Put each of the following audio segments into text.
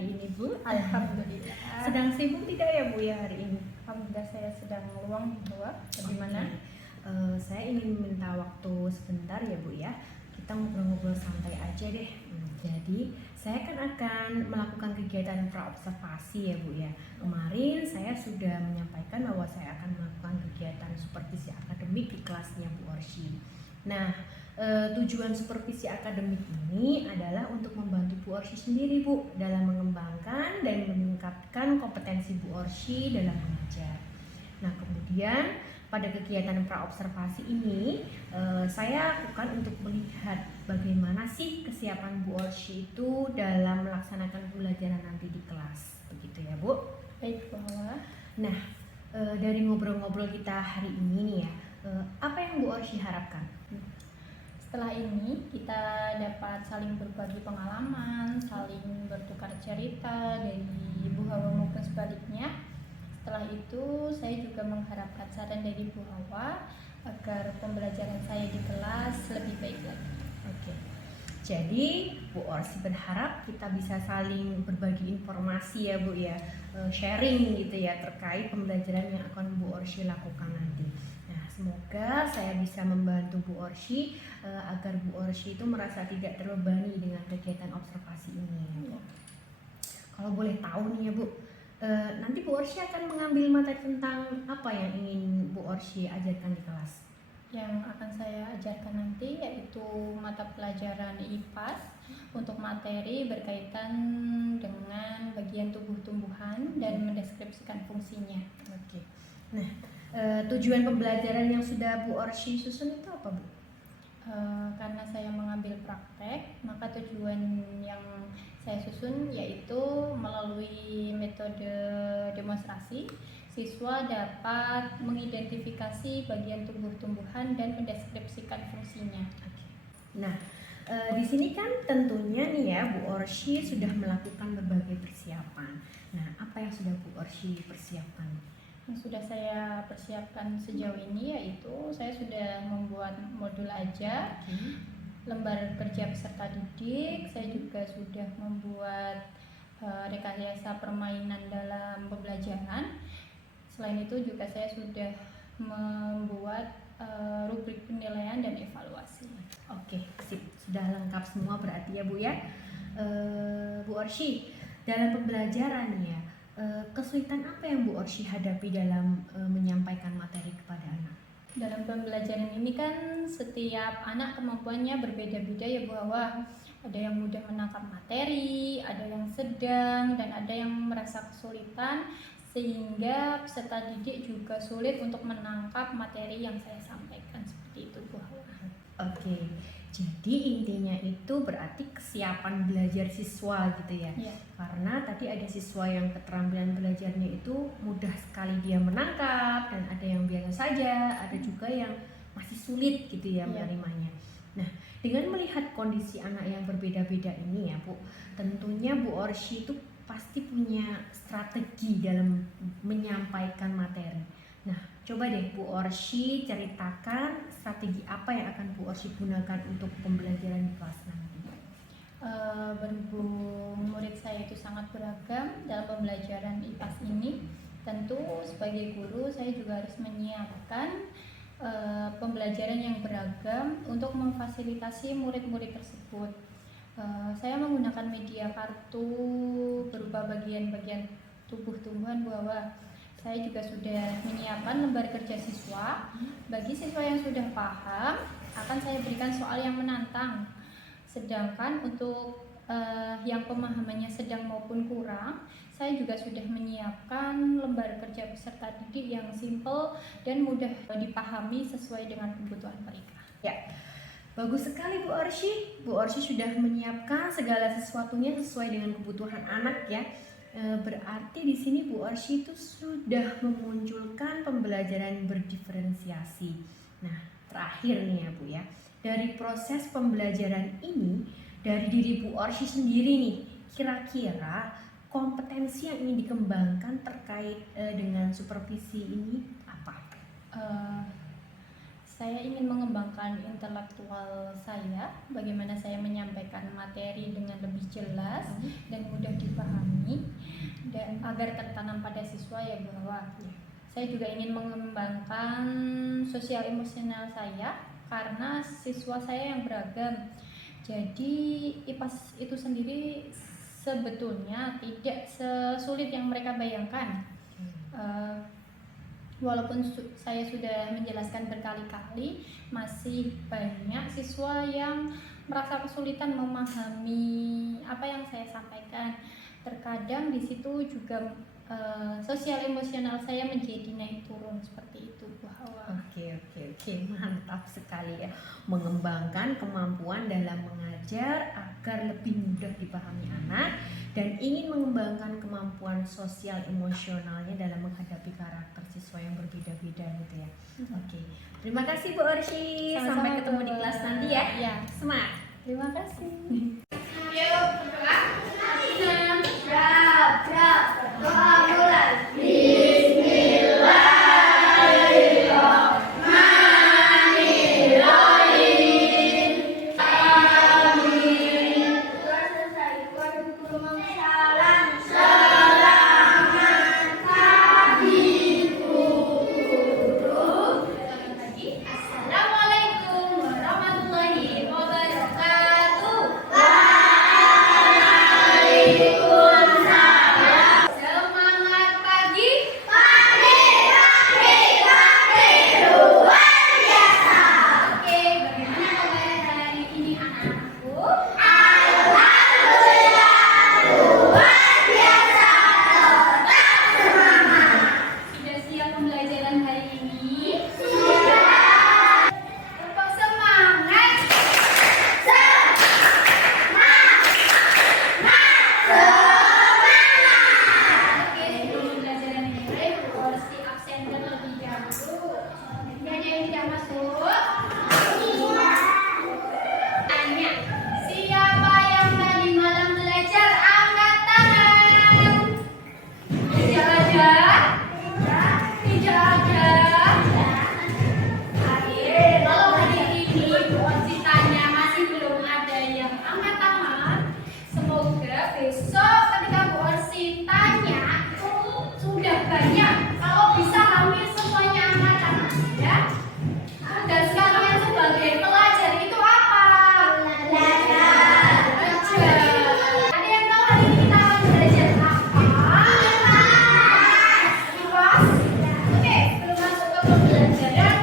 hari ini, Bu? Alhamdulillah. Sedang sibuk tidak ya, Bu, ya hari ini? Alhamdulillah saya sedang luang, Bu. Bagaimana? Saya ingin minta waktu sebentar ya, Bu ya. Kita ngobrol-ngobrol santai aja deh. Jadi saya kan akan melakukan kegiatan praobservasi ya, Bu ya. Kemarin saya sudah menyampaikan bahwa saya akan melakukan kegiatan supervisi akademik di kelasnya Bu Orsy. Nah, tujuan supervisi akademik ini adalah untuk membantu Bu Orsy sendiri, Bu, dalam mengembangkan dan meningkatkan kompetensi Bu Orsy dalam mengajar. Nah, kemudian pada kegiatan praobservasi ini saya lakukan untuk melihat bagaimana sih kesiapan Bu Orsy itu dalam melaksanakan pembelajaran nanti di kelas, begitu ya, Bu? Baik, Bu. Nah, dari ngobrol-ngobrol kita hari ini nih ya, apa yang Bu Orsy harapkan? Setelah ini kita dapat saling berbagi pengalaman, saling bertukar cerita dari Bu Hawa maupun sebaliknya. Setelah itu saya juga mengharapkan saran dari Bu Hawa agar pembelajaran saya di kelas lebih baik lagi. Oke. Jadi Bu Orsy berharap kita bisa saling berbagi informasi ya, Bu ya, sharing gitu ya terkait pembelajaran yang akan Bu Orsy lakukan nanti. Nah, semoga saya bisa membantu Bu Orsy agar Bu Orsy itu merasa tidak terbebani dengan kegiatan observasi ini. Ya. Kalau boleh tahu nih ya, Bu, nanti Bu Orsy akan mengambil materi tentang apa yang ingin Bu Orsy ajarkan di kelas? Yang akan saya ajarkan nanti yaitu mata pelajaran IPAS untuk materi berkaitan dengan bagian tubuh tumbuhan dan mendeskripsikan fungsinya. Oke. Nah, tujuan pembelajaran yang sudah Bu Orsy susun itu apa, Bu? Karena saya mengambil praktek, maka tujuan yang saya susun yaitu melalui metode demonstrasi, siswa dapat mengidentifikasi bagian tubuh tumbuhan dan mendeskripsikan fungsinya. Nah, di sini kan tentunya nih ya Bu Orsy sudah melakukan berbagai persiapan. Nah, apa yang sudah Bu Orsy persiapkan? Yang sudah saya persiapkan sejauh ini yaitu saya sudah membuat modul ajar, lembar kerja peserta didik, saya juga sudah membuat rekayasa permainan dalam pembelajaran. Selain itu juga saya sudah membuat rubrik penilaian dan evaluasi. Oke, sip. Sudah lengkap semua berarti ya, Bu ya. Bu Orsy, dalam pembelajaran nih ya, kesulitan apa yang Bu Orsy hadapi dalam menyampaikan materi kepada anak? Dalam pembelajaran ini kan setiap anak kemampuannya berbeda-beda ya Bu Hawa. Ada yang mudah menangkap materi, ada yang sedang, dan ada yang merasa kesulitan sehingga peserta didik juga sulit untuk menangkap materi yang saya sampaikan, seperti itu Bu Hawa. Oke, jadi intinya itu berarti kesiapan belajar siswa gitu ya. Ya. Karena tadi ada siswa yang keterampilan belajarnya itu mudah sekali dia menangkap, dan ada yang biasa saja, ada juga yang masih sulit gitu ya menerimanya. Nah, dengan melihat kondisi anak yang berbeda-beda ini ya Bu, tentunya Bu Orsy itu pasti punya strategi dalam menyampaikan materi. Nah, coba deh Bu Orsy ceritakan strategi apa yang akan Bu Orsy gunakan untuk pembelajaran di kelas nanti. Berhubung murid saya itu sangat beragam dalam pembelajaran IPAS ini, tentu sebagai guru saya juga harus menyiapkan pembelajaran yang beragam untuk memfasilitasi murid-murid tersebut. Saya menggunakan media kartu berupa bagian-bagian tubuh tumbuhan Bu Hawa. Saya juga sudah menyiapkan lembar kerja siswa. Bagi siswa yang sudah paham, akan saya berikan soal yang menantang. Sedangkan untuk yang pemahamannya sedang maupun kurang, saya juga sudah menyiapkan lembar kerja peserta didik yang simple dan mudah dipahami sesuai dengan kebutuhan mereka. Ya, bagus sekali Bu Orsy. Bu Orsy sudah menyiapkan segala sesuatunya sesuai dengan kebutuhan anak ya. Berarti di sini Bu Orsy itu sudah memunculkan pembelajaran berdiferensiasi. Nah, terakhir nih ya Bu ya, dari proses pembelajaran ini, dari diri Bu Orsy sendiri nih, kira-kira kompetensi yang ingin dikembangkan terkait dengan supervisi ini apa? Saya ingin mengembangkan intelektual saya, bagaimana saya menyampaikan materi dengan lebih jelas dan mudah dipahami. agar tertanam pada siswa ya bahwa saya juga ingin mengembangkan sosial emosional saya karena siswa saya yang beragam. Jadi IPAS itu sendiri sebetulnya tidak sesulit yang mereka bayangkan. Walaupun saya sudah menjelaskan berkali-kali, masih banyak siswa yang merasa kesulitan memahami apa yang saya sampaikan. Terkadang di situ juga sosial emosional saya menjadi naik turun seperti itu, bahwa Oke, mantap sekali ya, mengembangkan kemampuan dalam mengajar agar lebih mudah dipahami anak dan ingin mengembangkan kemampuan sosial emosionalnya dalam menghadapi karakter siswa yang berbeda-beda gitu ya. Oke, terima kasih Bu Orsy. Sampai ketemu di kelas nanti ya. Ya, Semangat. terima kasih. Yuk, berdoa. Doa mulai. Bismillahirrahmanirrahim. Amin. Doa selesai. Waalaikumsalam. Selamat pagi, guru. Assalamualaikum warahmatullahi wabarakatuh. Waalaikumsalam. Semangat pagi. Luar biasa. Oke, bagaimana kabar hari ini anak-anakku? Alhamdulillah, luar biasa. Tetap semangat. Sudah siap pembelajaran hari ini? Siap. Tetap semangat. Oke, sebelum pembelajaran dimulai, porsi absen terlebih dahulu. Ada yang tidak masuk? Tanya, siapa yang tadi malam belajar? Angkat tangan. Tidak ada? Tidak ada? Kalau hari ini porsi tanya masih belum ada yang angkat tangan, semoga besok ketika Bu Orsi tanya itu sudah banyak. Kalau bisa hampir semuanya angkat tangan ya. Dan sekalian sebagai pelajar itu apa? Belajar. Ada yang tahu hari ini kita akan belajar apa? IPAS. Oke, sebelum masuk ke pembelajaran,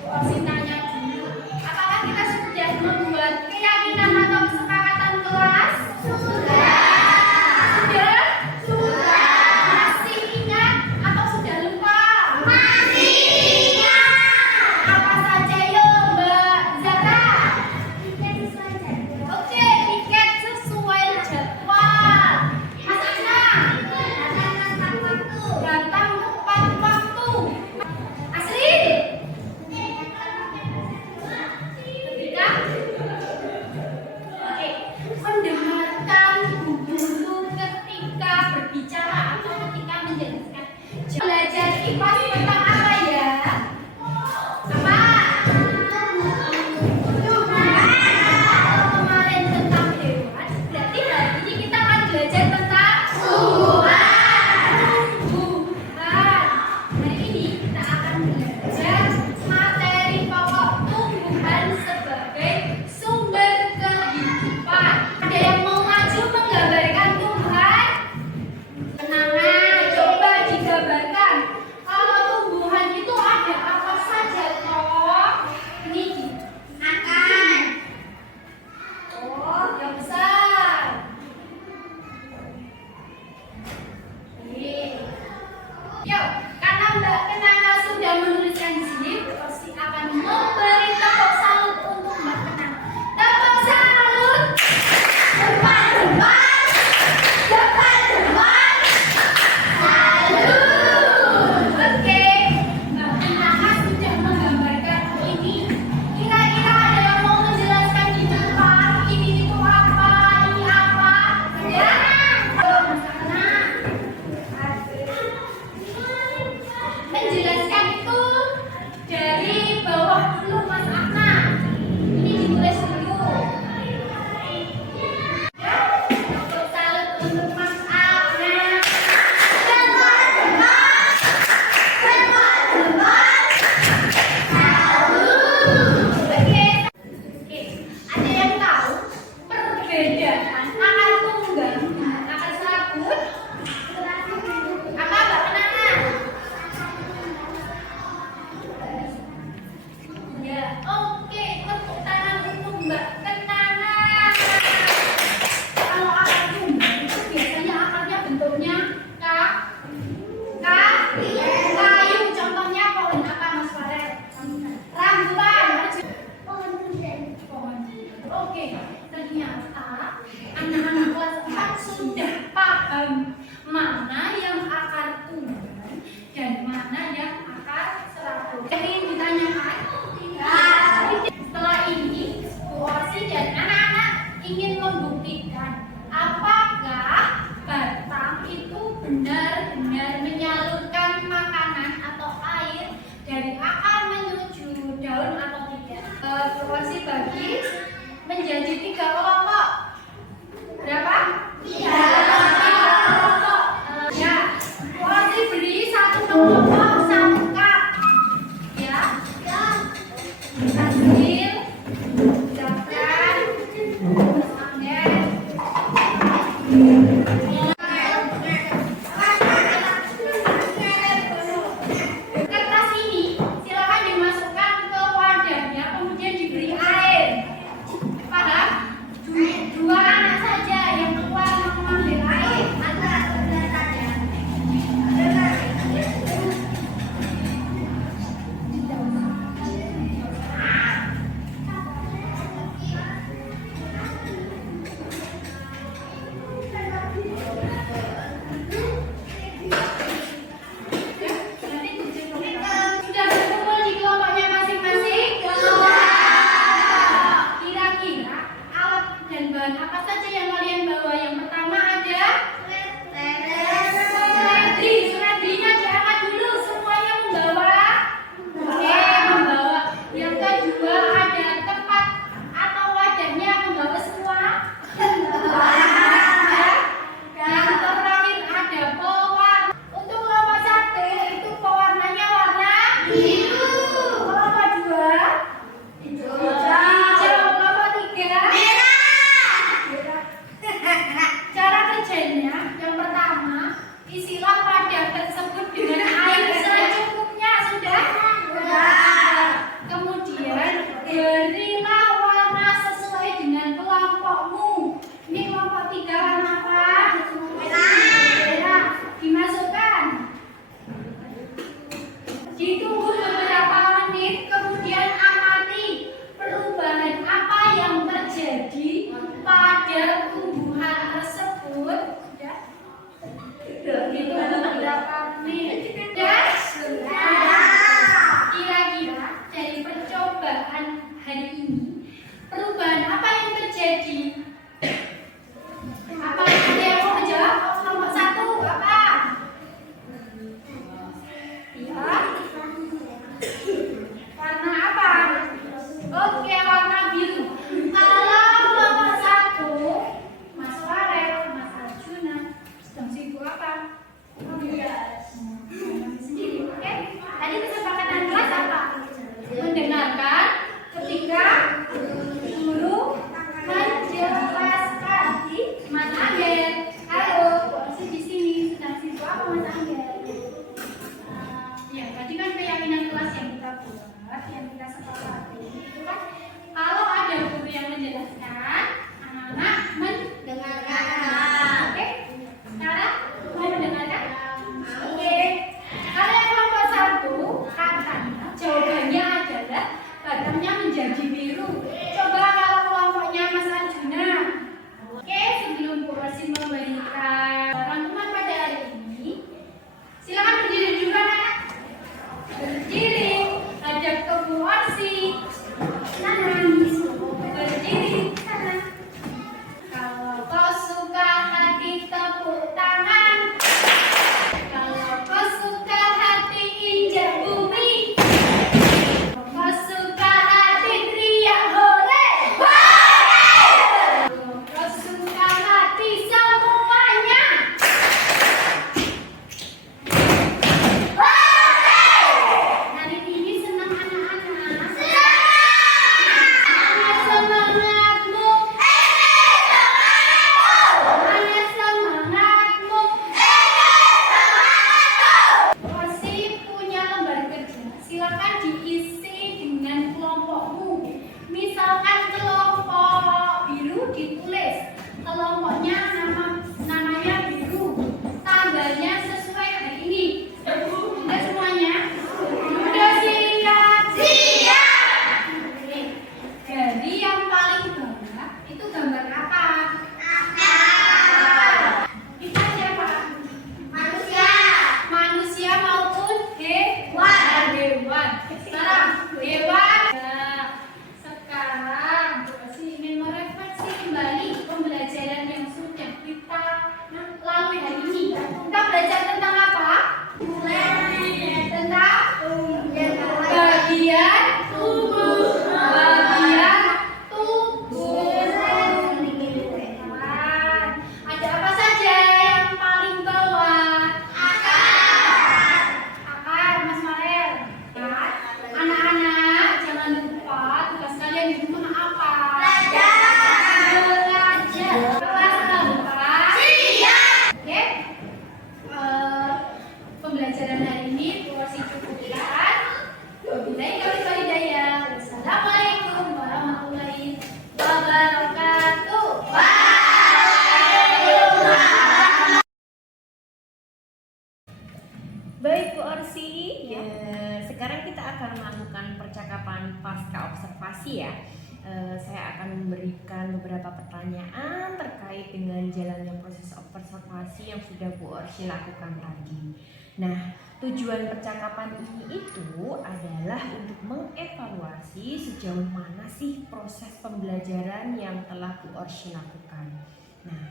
Bu Orsi tanya dulu. Apakah kita sudah membuat keyakinan atau kesepakatan kelas? Sudah. Masih ingat atau sudah lupa? Masih ingat. Apa saja yuk Mbak Zara? Tiket sesuai jadwal. Oke, tiket sesuai jadwal. Mas Ana? Datang tepat waktu. Asri? Ketika? Oke, mendengarkan guru ketika berbicara atau ketika menjelaskan. Belajar IPAS tentang apa ya? Apa? Kemarin tentang hewan, berarti hari ini kita akan belajar tentang tumbuhan. Hari ini kita akan belajar materi pokok tumbuhan sebagai sumber kehidupan. Ada yang mau maju menggambarkan tumbuhan? Tenang, coba digambarkan. Kalau Baik Bu Orsi, sekarang kita akan melakukan percakapan pasca observasi ya. Saya akan memberikan beberapa pertanyaan terkait dengan jalannya proses observasi yang sudah Bu Orsi lakukan tadi. Nah, tujuan percakapan ini itu adalah untuk mengevaluasi sejauh mana sih proses pembelajaran yang telah Bu Orsi lakukan. Nah,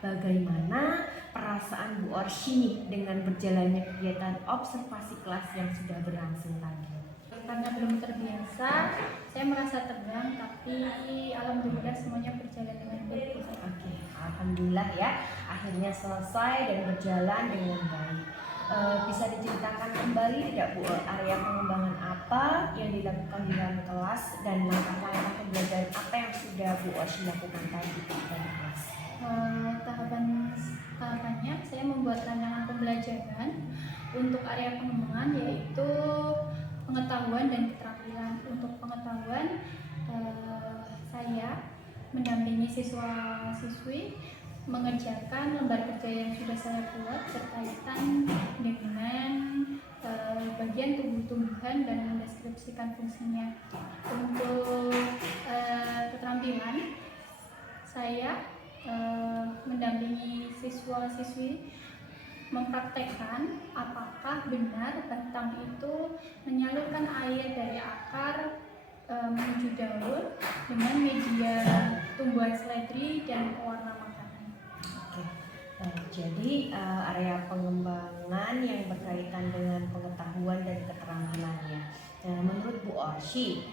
bagaimana perasaan Bu Orsi nih dengan berjalannya kegiatan observasi kelas yang sudah berlangsung tadi? Karena belum terbiasa, saya merasa tegang, tapi alhamdulillah semuanya berjalan dengan baik. Oke, alhamdulillah ya, akhirnya selesai dan berjalan dengan baik. Bisa diceritakan kembali tidak Bu, area pengembangan apa yang dilakukan di dalam kelas dan langkah-langkah pembelajaran apa yang sudah Bu Orsi lakukan tadi di dalam kelas? Tahapannya saya membuat rancangan pembelajaran untuk area pengembangan, yaitu pengetahuan dan keterampilan. Untuk pengetahuan, saya mendampingi siswa-siswi mengerjakan lembar kerja yang sudah saya buat berkaitan dengan bagian tumbuh-tumbuhan dan mendeskripsikan fungsinya. Untuk keterampilan, saya mendampingi siswa-siswi mempraktekkan apakah benar batang itu menyalurkan air dari akar menuju daun dengan media tumbuhan seledri dan pewarna makanan. Oke, jadi area pengembangan yang berkaitan dengan pengetahuan dan keterampilannya. Menurut Bu Orsi,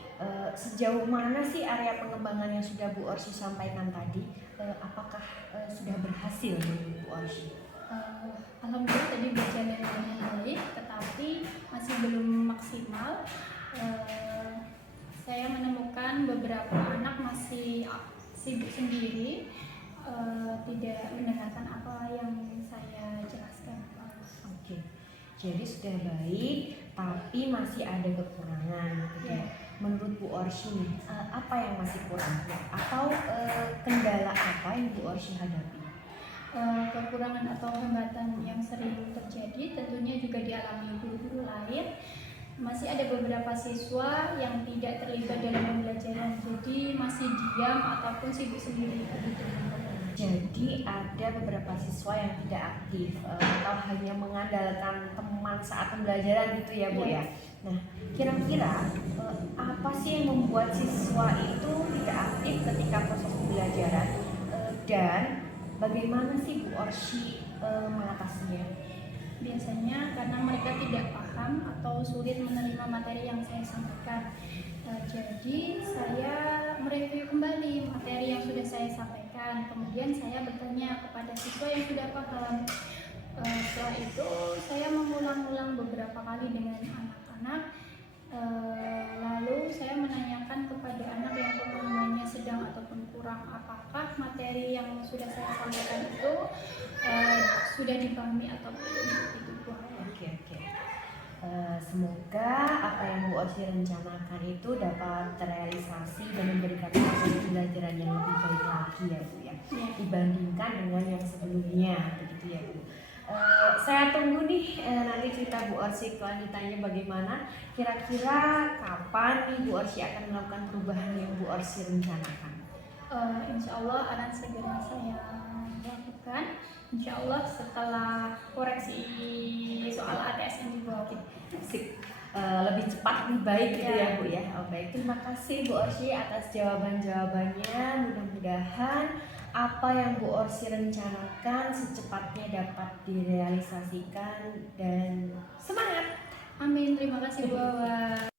sejauh mana sih area pengembangan yang sudah Bu Orsi sampaikan tadi? Apakah sudah berhasil menurut Bu Orsi? Alhamdulillah tadi berjalan dengan baik, tetapi masih belum maksimal. Saya menemukan beberapa anak masih sibuk sendiri, tidak mendengarkan apa yang saya jelaskan. Oke, jadi sudah baik, tapi masih ada kekurangan. Gitu ya. Menurut Bu Orsi, apa yang masih kurang? Atau kendala apa yang Bu Orsi hadapi? Kekurangan atau hambatan yang sering terjadi tentunya juga dialami guru-guru lain. Masih ada beberapa siswa yang tidak terlibat dalam pembelajaran, jadi masih diam ataupun sibuk sendiri. Jadi ada beberapa siswa yang tidak aktif atau hanya mengandalkan teman saat pembelajaran gitu ya Bu ya. Nah, kira-kira apa sih yang membuat siswa itu tidak aktif ketika proses pembelajaran dan bagaimana sih Bu Orsi mengatasinya? Biasanya karena mereka tidak paham atau sulit menerima materi yang saya sampaikan. Jadi saya mereview kembali materi yang sudah saya sampaikan. Kemudian saya bertanya kepada siswa yang sudah paham. Setelah itu saya mengulang-ulang beberapa kali dengan anak-anak. Lalu saya menanyakan kepada anak yang pemahamannya sedang ataupun kurang, apakah materi yang sudah saya sampaikan itu sudah dipahami atau belum. Oke. Semoga apa yang Bu Orsi rencanakan itu dapat terrealisasi dan memberikan proses pembelajaran yang lebih baik lagi ya Bu ya, dibandingkan dengan yang sebelumnya, begitu ya Bu. Saya tunggu nih nanti cerita Bu Orsi kelanjutannya bagaimana. Kira-kira kapan nih Bu Orsi akan melakukan perubahan yang Bu Orsi rencanakan? Insya Allah akan segera saya lakukan. Insya Allah setelah koreksi soal ATS yang dibawa. Lebih cepat lebih baik gitu ya Bu ya. Baik, terima kasih Bu Orsi atas jawaban-jawabannya. Mudah-mudahan apa yang Bu Orsi rencanakan secepatnya dapat direalisasikan dan semangat. Amin, terima kasih Bu Awa.